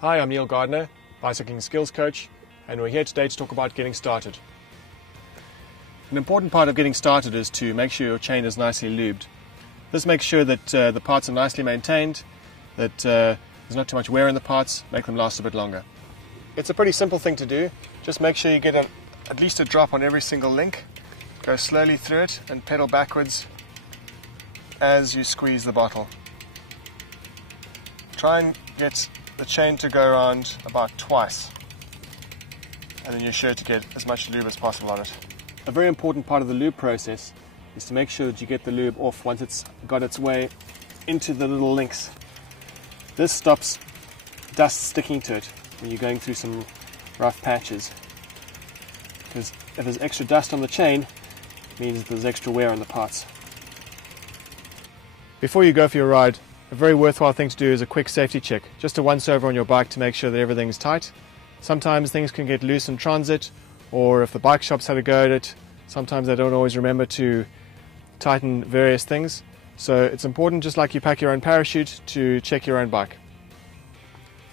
Hi, I'm Neil Gardiner, bicycling skills coach, and we're here today to talk about getting started. An important part of getting started is to make sure your chain is nicely lubed. This makes sure that the parts are nicely maintained, that there's not too much wear in the parts, make them last a bit longer. It's a pretty simple thing to do. Just make sure you get at least a drop on every single link. Go slowly through it and pedal backwards as you squeeze the bottle. Try and get the chain to go around about twice, and then you're sure to get as much lube as possible on it. A very important part of the lube process is to make sure that you get the lube off once it's got its way into the little links. This stops dust sticking to it when you're going through some rough patches, because if there's extra dust on the chain, it means there's extra wear on the parts. Before you go for your ride, a very worthwhile thing to do is a quick safety check, just a once over on your bike to make sure that everything's tight. Sometimes things can get loose in transit, or if the bike shop's had a go at it, sometimes they don't always remember to tighten various things. So it's important, just like you pack your own parachute, to check your own bike.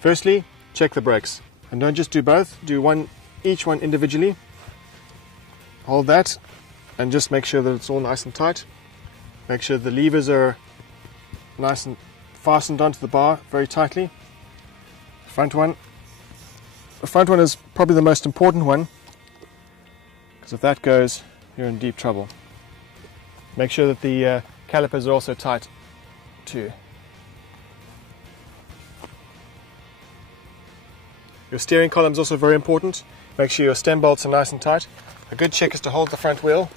Firstly, check the brakes. And don't just do both, do each one individually. Hold that and just make sure that it's all nice and tight. Make sure the levers are nice and fastened onto the bar very tightly. The front one is probably the most important one, because if that goes, you're in deep trouble. Make sure that the calipers are also tight too. Your steering column is also very important. Make sure your stem bolts are nice and tight. A good check is to hold the front wheel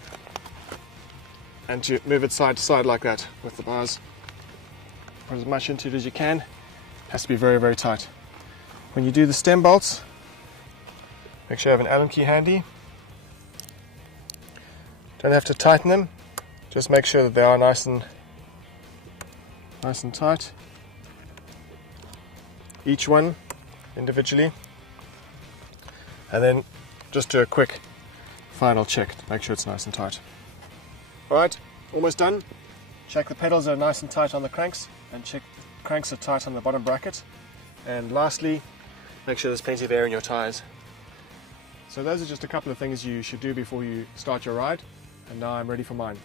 and to move it side to side like that with the bars. Put as much into it as you can. It has to be very, very tight. When you do the stem bolts, make sure you have an Allen key handy. Don't have to tighten them, just make sure that they are nice and tight. Each one individually. And then just do a quick final check to make sure it's nice and tight. Alright, almost done. Check the pedals are nice and tight on the cranks, and check the cranks are tight on the bottom bracket. And lastly, make sure there's plenty of air in your tyres. So those are just a couple of things you should do before you start your ride, and now I'm ready for mine.